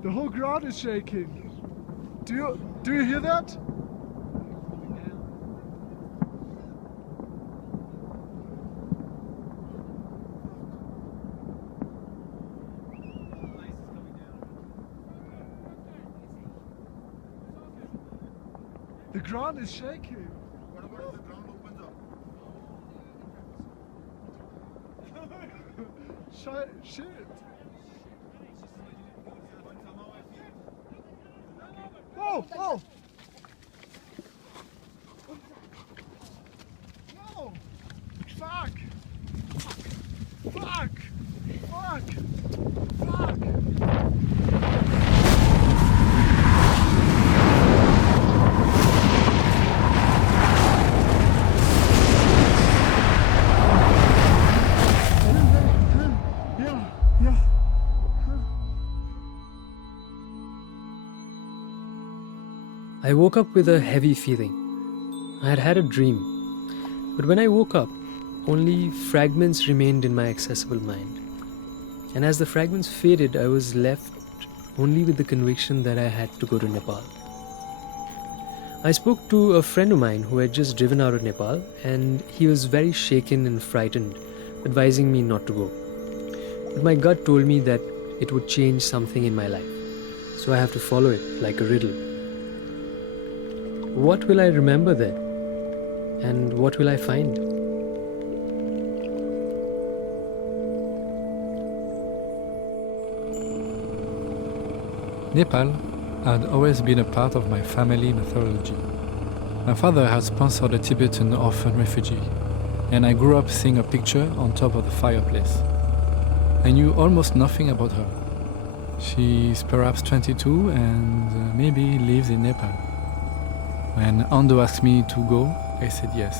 The whole ground is shaking. Do you hear that? The ground is shaking. What about if the ground opens up? Shit. Oh! No! Fuck! I woke up with a heavy feeling. I had had a dream, but when I woke up, only fragments remained in my accessible mind. And as the fragments faded, I was left only with the conviction that I had to go to Nepal. I spoke to a friend of mine who had just driven out of Nepal, and he was very shaken and frightened, advising me not to go. But my gut told me that it would change something in my life, so I have to follow it like a riddle. What will I remember there? And what will I find? Nepal had always been a part of my family mythology. My father had sponsored a Tibetan orphan refugee, and I grew up seeing a picture on top of the fireplace. I knew almost nothing about her. She's perhaps 22 and maybe lives in Nepal. When Ando asked me to go, I said yes.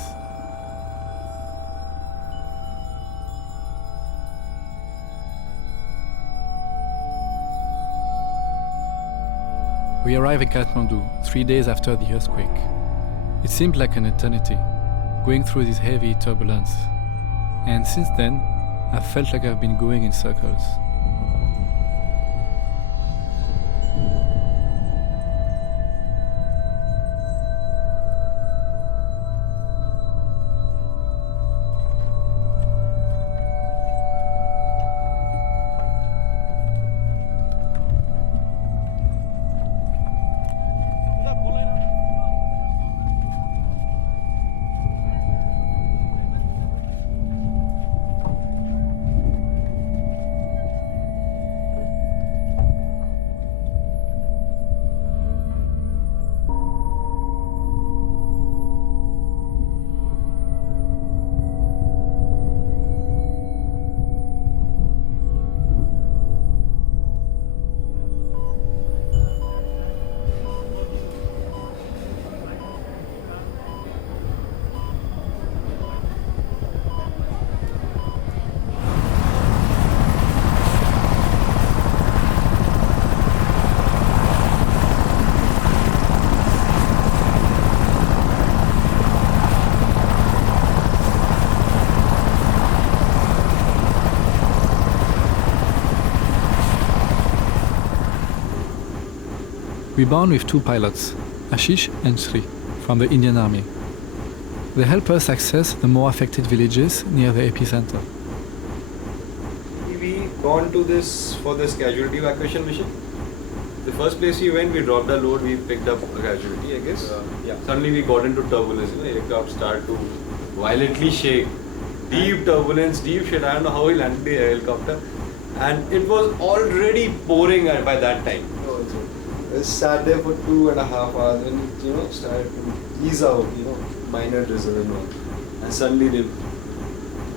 We arrived in Kathmandu 3 days after the earthquake. It seemed like an eternity, going through this heavy turbulence. And since then, I felt like I've been going in circles. We bond with two pilots, Ashish and Sri, from the Indian Army. They help us access the more affected villages near the epicenter. We gone to this for this casualty evacuation mission. The first place we went, we dropped our load, we picked up a casualty, I guess. Suddenly we got into turbulence, aircraft started to violently shake. Deep turbulence, deep shit, I don't know how we landed the helicopter. And it was already pouring by that time. I sat there for 2.5 hours when it, started to ease out, minor drizzle and all. And suddenly they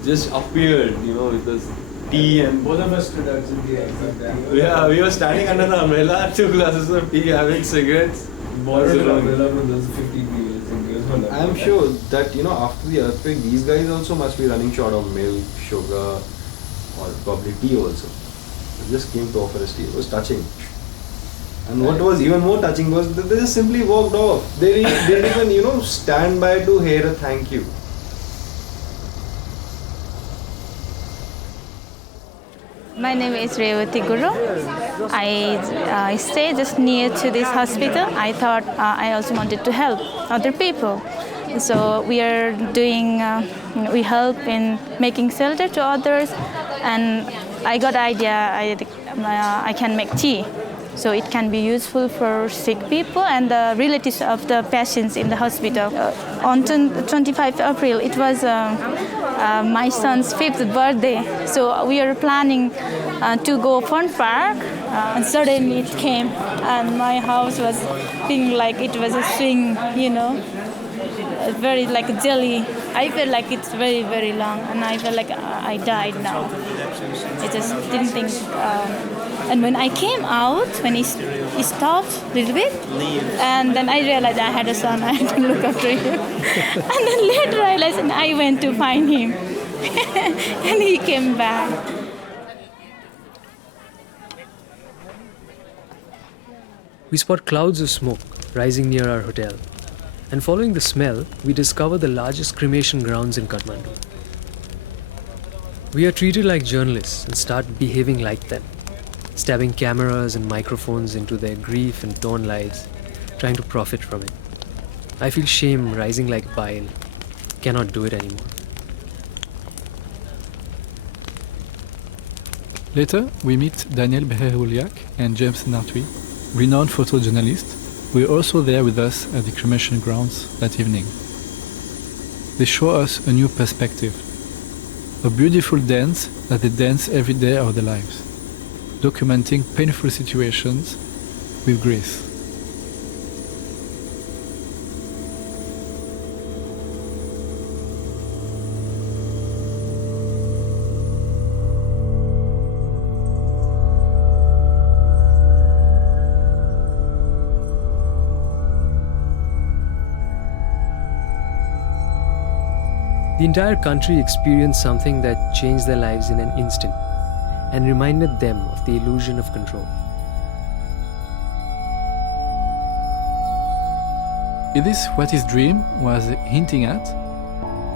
just appeared, with this tea and... Both of us stood outside the exit. Yeah, we were standing under the umbrella, 2 glasses of tea, having cigarettes. Umbrella with those 50 people. I'm sure that, after the earthquake, these guys also must be running short of milk, sugar, or probably tea also. They just came to offer us tea. It was touching. And what was even more touching was that they just simply walked off. They didn't even, stand by to hear a thank you. My name is Revati Guru. I stay just near to this hospital. I thought I also wanted to help other people. So we are doing, we help in making shelter to others, and I got idea I can make tea. So it can be useful for sick people and the relatives of the patients in the hospital. On 25th April, it was my son's 5th birthday. So we are planning to go fun park, and suddenly it came, and my house was being like it was a swing, you know, very like a jelly. I felt like it's very, very long, and I felt like I died now. I just didn't think. And when I came out, when he stopped a little bit, and then I realized I had a son, I had to look after him. And then later I realized, and I went to find him, and he came back. We spot clouds of smoke rising near our hotel, and following the smell, we discover the largest cremation grounds in Kathmandu. We are treated like journalists and start behaving like them, stabbing cameras and microphones into their grief and torn lives, trying to profit from it. I feel shame rising like bile. Cannot do it anymore. Later, we meet Daniel Beherouliak and James Nartwi, renowned photojournalists, who were also there with us at the cremation grounds that evening. They show us a new perspective, a beautiful dance that they dance every day of their lives, documenting painful situations with grace. The entire country experienced something that changed their lives in an instant and reminded them of the illusion of control. It is what his dream was hinting at.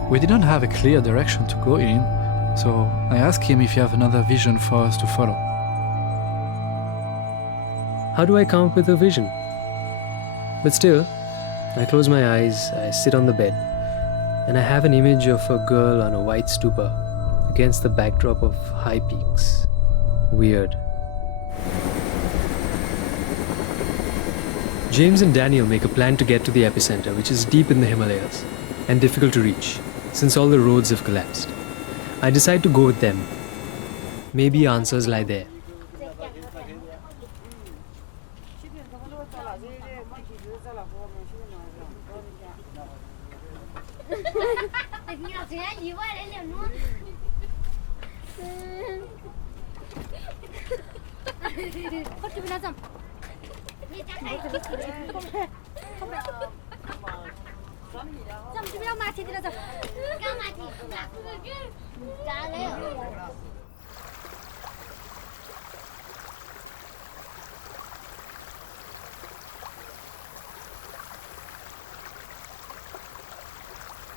We didn't have a clear direction to go in, so I asked him if he had another vision for us to follow. How do I come up with a vision? But still, I close my eyes, I sit on the bed, and I have an image of a girl on a white stupa against the backdrop of high peaks. Weird. James and Daniel make a plan to get to the epicenter, which is deep in the Himalayas and difficult to reach since all the roads have collapsed. I decide to go with them. Maybe answers lie there.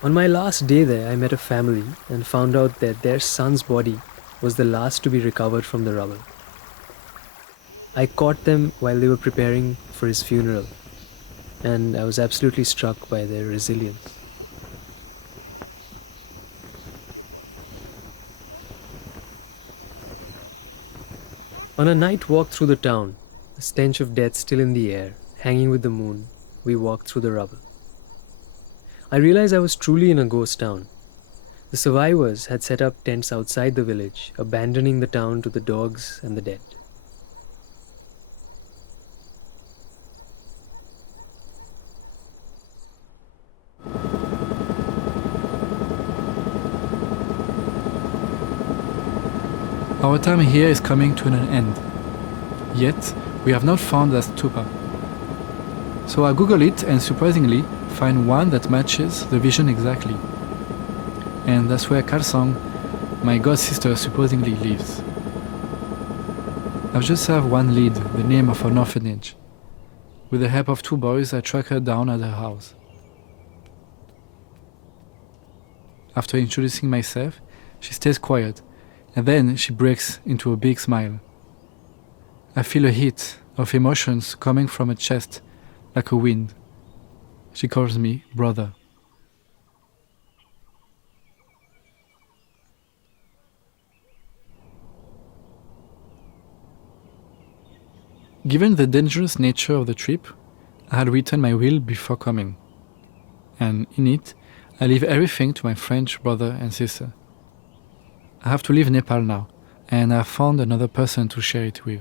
On my last day there, I met a family and found out that their son's body was the last to be recovered from the rubble. I caught them while they were preparing for his funeral, and I was absolutely struck by their resilience. On a night walk through the town, the stench of death still in the air, hanging with the moon, we walked through the rubble. I realized I was truly in a ghost town. The survivors had set up tents outside the village, abandoning the town to the dogs and the dead. Our time here is coming to an end. Yet, we have not found that stupa. So I Google it and surprisingly find one that matches the vision exactly. And that's where Kalsang, my god sister, supposedly lives. I just have one lead, the name of an orphanage. With the help of two boys, I track her down at her house. After introducing myself, she stays quiet, And then she breaks into a big smile. I feel a heat of emotions coming from her chest like a wind. She calls me brother. Given the dangerous nature of the trip, I had written my will before coming. And in it, I leave everything to my French brother and sister. I have to leave Nepal now, and I have found another person to share it with.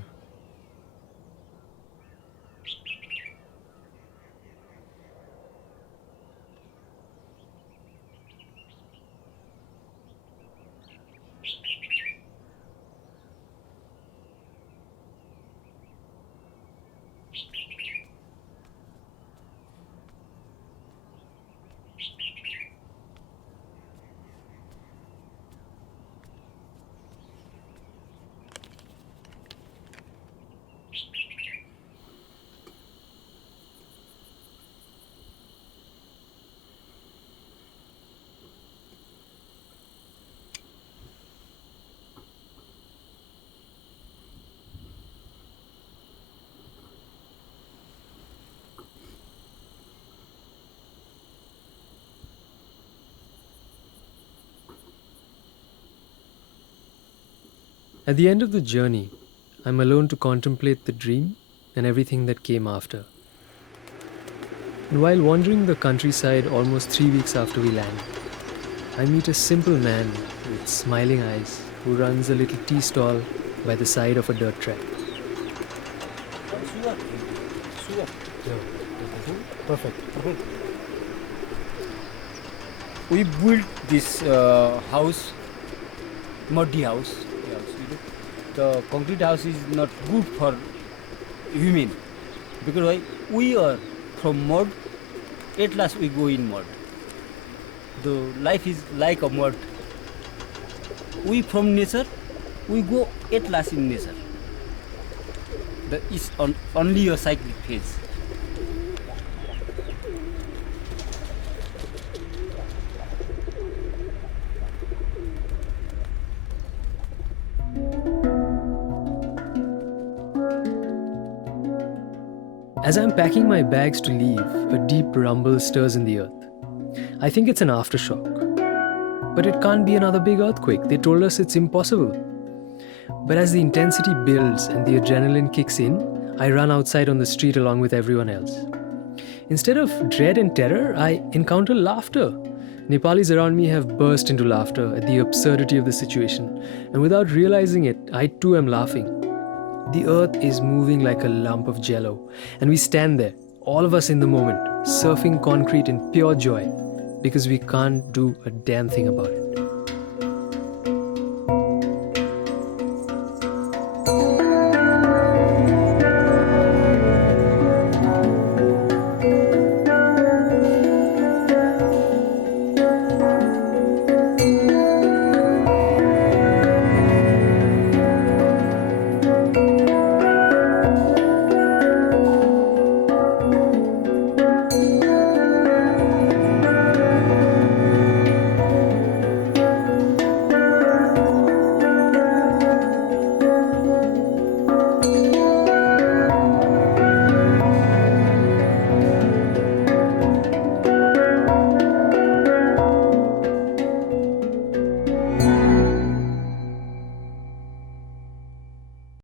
At the end of the journey, I'm alone to contemplate the dream and everything that came after. And while wandering the countryside almost 3 weeks after we land, I meet a simple man with smiling eyes who runs a little tea stall by the side of a dirt track. Perfect. We built this house, muddy house. The concrete house is not good for human because why? We are from mud. At last we go in mud. The life is like a mud. We from nature, we go at last in nature. That is only a cyclic phase. As I'm packing my bags to leave, a deep rumble stirs in the earth. I think it's an aftershock. But it can't be another big earthquake. They told us it's impossible. But as the intensity builds and the adrenaline kicks in, I run outside on the street along with everyone else. Instead of dread and terror, I encounter laughter. Nepalis around me have burst into laughter at the absurdity of the situation, and without realizing it, I too am laughing. The earth is moving like a lump of jello, and we stand there, all of us in the moment, surfing concrete in pure joy, because we can't do a damn thing about it.